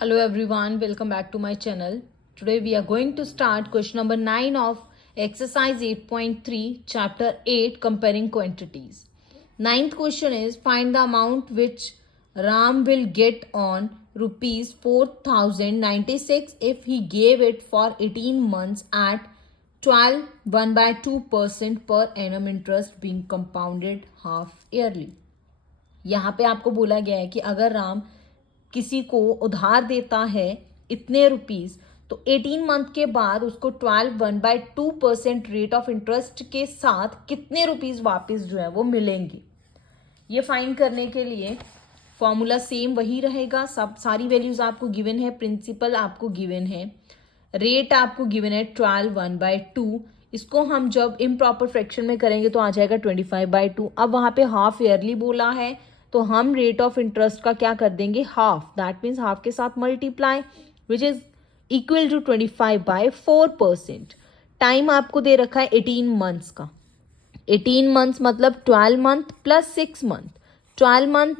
Hello everyone, welcome back to my channel. Today we are going to start question number 9 of exercise 8.3 chapter 8 comparing quantities. Ninth question is find the amount which Ram will get on rupees 4096 if he gave it for 18 months at 12 1/2% per annum interest being compounded half yearly. यहाँ पे आपको बोला गया है कि अगर राम किसी को उधार देता है इतने रुपीस तो 18 मंथ के बाद उसको 12 1/2% रेट ऑफ इंटरेस्ट के साथ कितने रुपीस वापस जो है वो मिलेंगे। ये फाइंड करने के लिए फॉर्मूला सेम वही रहेगा। सब सारी वैल्यूज आपको गिवन है, प्रिंसिपल आपको गिवन है, रेट आपको गिवन है 12 1/2। इसको हम जब इम्प्रॉपर फ्रैक्शन में करेंगे तो आ जाएगा 25/2। अब वहां पे हाफ ईयरली बोला है तो हम रेट ऑफ इंटरेस्ट का क्या कर देंगे, हाफ। दैट मीन्स हाफ के साथ multiply which is equal to 25/4%। Time आपको दे रखा है 18 मंथ्स का। 18 मंथ्स मतलब 12 month plus 6 month, 12 month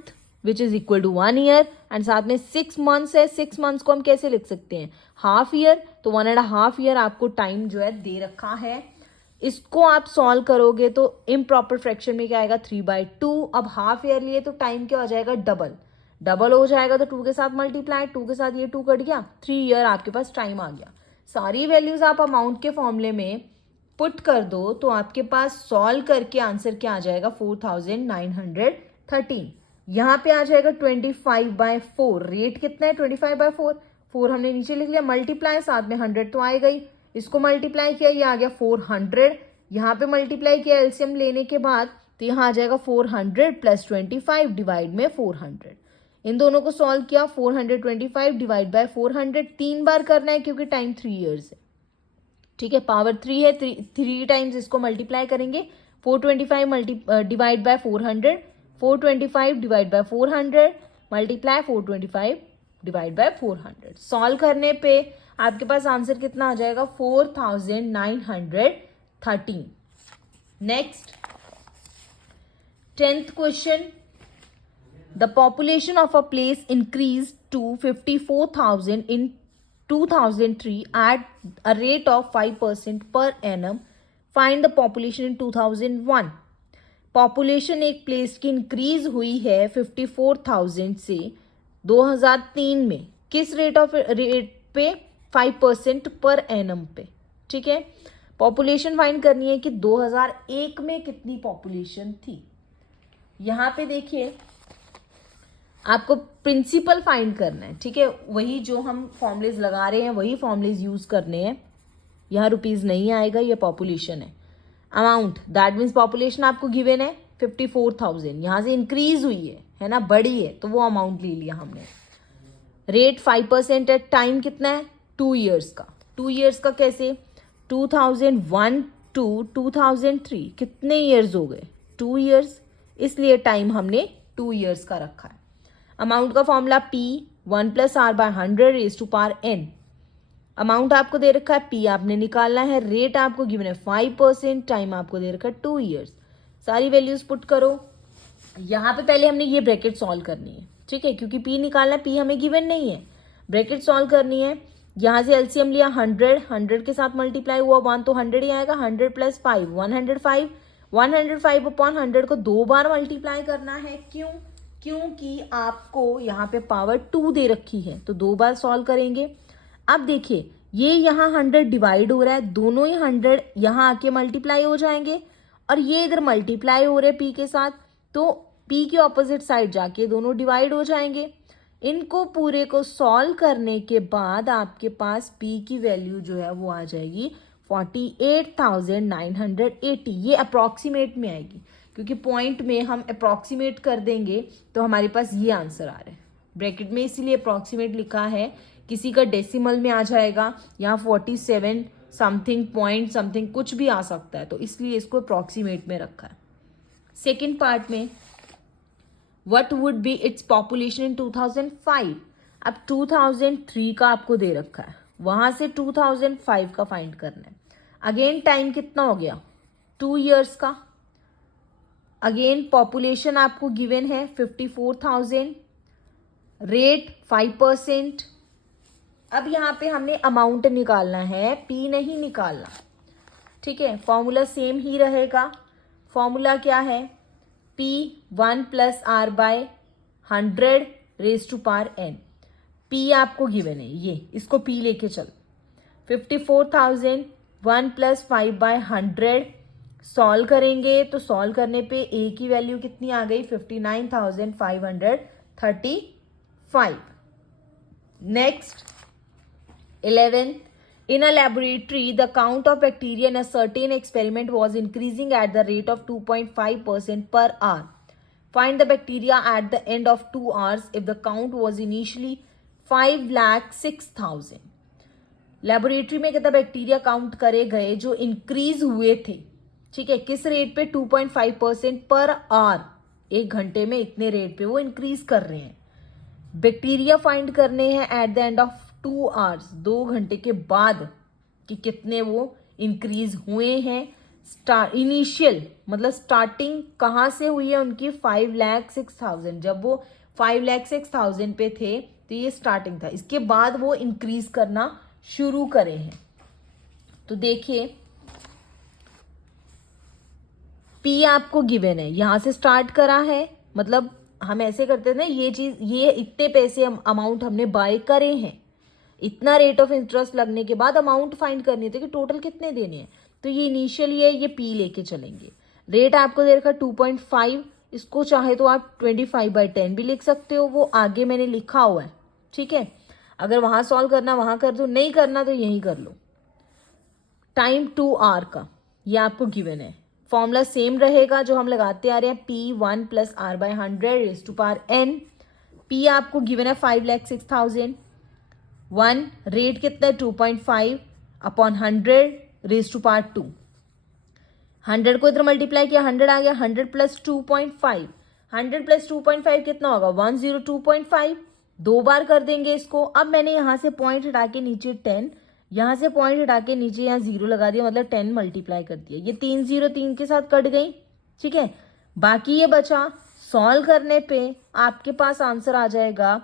which is equal to 1 year and साथ में 6 मंथ्स है। 6 मंथ्स को हम कैसे लिख सकते हैं, हाफ ईयर। तो 1.5 ईयर आपको टाइम जो है दे रखा है। इसको आप सॉल्व करोगे तो इम्प्रॉपर फ्रैक्शन में क्या आएगा, 3/2। अब हाफ ईयर लिए तो टाइम क्या हो जाएगा, डबल। डबल हो जाएगा तो 2 के साथ मल्टीप्लाई, 2 के साथ ये 2 कट गया, 3 ईयर आपके पास टाइम आ गया। सारी वैल्यूज आप अमाउंट के फॉर्मूले में पुट कर दो तो आपके पास सॉल्व करके आंसर क्या आ जाएगा, 4913। यहाँ पे आ जाएगा 25/4। रेट कितना है, 25/4। 4 हमने नीचे लिख लिया, मल्टीप्लाई साथ में 100 तो आएगा ही। इसको मल्टीप्लाई किया, ये आ गया 400। यहाँ पे मल्टीप्लाई किया एलसीएम लेने के बाद तो यहाँ आ जाएगा 400 + 25 डिवाइड में 400। इन दोनों को सॉल्व किया, 425 डिवाइड बाय 400 3 बार करना है क्योंकि टाइम 3 इयर्स है। ठीक है, पावर 3 है, 3 टाइम्स इसको मल्टीप्लाई करेंगे। 425 divide by 400, 425 divide by 400 multiply 425 divide by 400। Solve करने पे आपके पास आंसर कितना आ जाएगा, 4913। Next 10th question, the population of a place increase to 54,000 in 2003 at a rate of 5% per annum. Find the population in 2001. Population एक place की increase हुई है 54,000 से 2003 में किस रेट पे, 5% पर एनम पे। ठीक है, पॉपुलेशन फाइंड करनी है कि 2001 में कितनी पॉपुलेशन थी। यहां पे देखिए आपको प्रिंसिपल फाइंड करना है। ठीक है, वही जो हम फॉर्मुलेज लगा रहे हैं वही फॉर्मुलेज यूज करने हैं। यहाँ रुपीज नहीं आएगा, ये पॉपुलेशन है। अमाउंट दैट मीन्स पॉपुलेशन आपको गिवन है 54,000, यहाँ से इंक्रीज हुई है ना, बढ़ी है तो वो अमाउंट ले लिया हमने। रेट 5% है, टाइम कितना है, 2 ईयर्स का। 2 ईयर्स का कैसे, 2001 to 2003 कितने ईयर्स हो गए, 2 ईयर्स, इसलिए टाइम हमने 2 ईयर्स का रखा है। अमाउंट का formula P 1 + R/100 raised to power n। Amount आपको दे रखा है, P आपने निकालना है, रेट आपको गिवन है 5%, टाइम आपको दे रखा है 2 ईयर्स। सारी वैल्यूज पुट करो। यहाँ पे पहले हमने ये ब्रैकेट सॉल्व करनी है। ठीक है, क्योंकि P निकालना है, P हमें गिवन नहीं है, ब्रैकेट सॉल्व करनी है। यहाँ से एलसीएम लिया 100 के साथ मल्टीप्लाई हुआ 1 तो 100 ही आएगा। 100 + 5 105, 105/100 को 2 बार मल्टीप्लाई करना है। क्योंकि आपको यहाँ पे पावर 2 दे रखी है तो 2 बार सॉल्व करेंगे। अब देखिए ये यहाँ 100 डिवाइड हो रहा है, दोनों ही 100 यहाँ आके मल्टीप्लाई हो जाएंगे और ये इधर मल्टीप्लाई हो रहे P के साथ, तो P के ऑपोजिट साइड जाके दोनों डिवाइड हो जाएंगे। इनको पूरे को सॉल्व करने के बाद आपके पास P की वैल्यू जो है वो आ जाएगी 48,980। ये अप्रॉक्सीमेट में आएगी क्योंकि पॉइंट में हम अप्रॉक्सीमेट कर देंगे तो हमारे पास ये आंसर आ रहा है। ब्रैकेट में इसीलिए अप्रॉक्सीमेट लिखा है, किसी का डेसिमल में आ जाएगा, यहाँ 47 समथिंग पॉइंट समथिंग कुछ भी आ सकता है, तो इसलिए इसको अप्रॉक्सीमेट में रखा है। सेकेंड पार्ट में what would be its population in 2005। अब 2003 का आपको दे रखा है, वहां से 2005 का फाइंड करना है। अगेन टाइम कितना हो गया, 2 ईयर्स का। अगेन पॉपुलेशन आपको गिवन है 54,000, रेट 5%, अब यहाँ पे हमने अमाउंट निकालना है, पी नहीं निकालना, ठीक है। फॉर्मूला सेम ही रहेगा। फॉर्मूला क्या है, P 1 plus R by 100 raise to power N. P आपको गिवन है, ये इसको पी लेके चल। 54,000 1 प्लस 5 बाय 100 सॉल्व करेंगे तो सॉल्व करने पे ए की वैल्यू कितनी आ गई, 59,535। Next 11, in a laboratory the count of bacteria in a certain experiment was increasing at the rate of 2.5% per hour. Find the bacteria at the end of 2 hours if the count was initially 5,06,000. Laboratory में कितना bacteria count करे गए जो increase हुए थे, ठीक है, किस रेट पे, 2.5% पर आवर, एक घंटे में इतने रेट पे वो इंक्रीज कर रहे हैं। बैक्टीरिया फाइंड करने हैं at the end of 2 hours, 2 घंटे के बाद कि कितने वो इंक्रीज हुए हैं। इनिशियल मतलब स्टार्टिंग कहाँ से हुई है उनकी, 5,06,000। जब वो 5,06,000 पे थे तो ये स्टार्टिंग था, इसके बाद वो इंक्रीज करना शुरू करे हैं। तो देखिए पी आपको गिवन है, यहां से स्टार्ट करा है, मतलब हम ऐसे करते थे ना, ये चीज, ये इतने पैसे अमाउंट हमने बाय करे हैं, इतना रेट ऑफ इंटरेस्ट लगने के बाद अमाउंट फाइंड करनी थी कि टोटल कितने देने हैं। तो ये इनिशियली है, ये पी लेके चलेंगे। रेट आपको दे रखा 2.5, इसको चाहे तो आप 25/10 भी लिख सकते हो, वो आगे मैंने लिखा हुआ है, ठीक है। अगर वहां सॉल्व करना वहां कर दो, नहीं करना तो यही कर लो। टाइम 2 आवर का ये आपको गिवन है। फॉर्मूला सेम रहेगा जो हम लगाते आ रहे हैं, P 1 plus R by 100 raise to power N. P आपको गिवन है 5,06,000, 1 रेट कितना है 2.5 अपॉन 100 रेज टू पावर 2। 100 को इधर मल्टीप्लाई किया, 100 आ गया, 100 प्लस 2.5, 100 प्लस 2.5 कितना होगा, 102.5। 2 बार कर देंगे इसको। अब मैंने यहां से पॉइंट हटा के नीचे 10, यहां से पॉइंट हटा के नीचे यहाँ 0 लगा दिया, मतलब 10 मल्टीप्लाई कर दिया। ये 3 0 3 के साथ कट गई, ठीक है। बाकी ये बचा, सॉल्व करने पे आपके पास आंसर आ जाएगा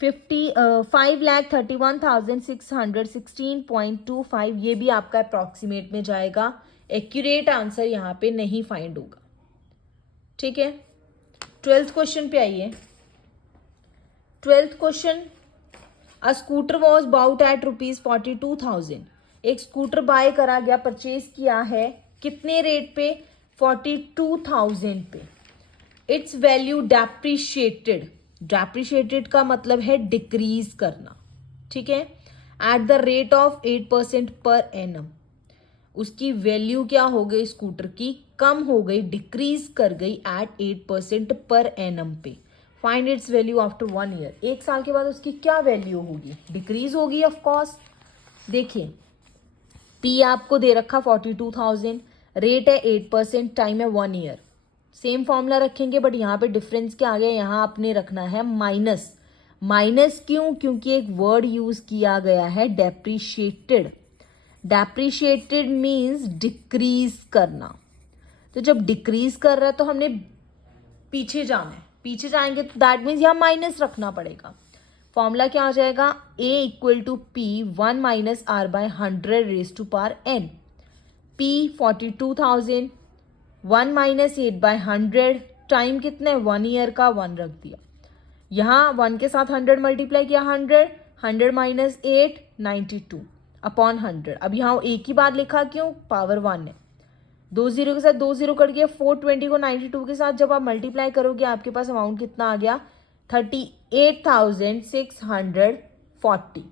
5,31,616.25। ये भी आपका अप्रॉक्सीमेट में जाएगा, एक्यूरेट आंसर यहाँ पे नहीं फाइंड होगा, ठीक है। 12th क्वेश्चन पे आइए। 12th question, a scooter was bought at ₹42,000। एक स्कूटर बाय करा गया, परचेज किया है, कितने रेट पे, 42,000 पे। इट्स वैल्यू डेप्रिशिएटेड, डेप्रिशिएटेड का मतलब है डिक्रीज करना, ठीक है, at the rate of 8% per annum. उसकी वैल्यू क्या हो गई स्कूटर की, कम हो गई, डिक्रीज कर गई एट 8% पर एनम पे। Find its value after 1 year. 1 साल के बाद उसकी क्या वैल्यू होगी, डिक्रीज होगी ऑफ कोर्स। देखिए पी आपको दे रखा 42,000, रेट है 8%, टाइम है 1 ईयर। सेम फॉर्मूला रखेंगे बट यहाँ पे डिफरेंस क्या आ गया, यहाँ आपने रखना है माइनस। माइनस क्यों, क्योंकि एक वर्ड यूज किया गया है डेप्रिशिएटेड। डेप्रिशिएटेड मीन्स डिक्रीज करना। तो जब डिक्रीज कर रहा है तो हमने पीछे जाना है, पीछे जाएंगे तो दैट मीन्स यहाँ माइनस रखना पड़ेगा। फॉर्मूला क्या हो जाएगा, A equal to P 1 minus R by 100 raise to power N. P 42,000, 1 minus 8 by 100, time कितना है 1 ईयर का, 1 रख दिया। यहाँ 1 के साथ 100 मल्टीप्लाई किया, 100 माइनस 8 92 अपॉन 100। अब यहाँ एक ही बात लिखा, क्यों, पावर 1 है। 2 0 के साथ 2 0 कट गया, 420 को 92 के साथ जब आप मल्टीप्लाई करोगे आपके पास अमाउंट कितना आ गया, 38,640।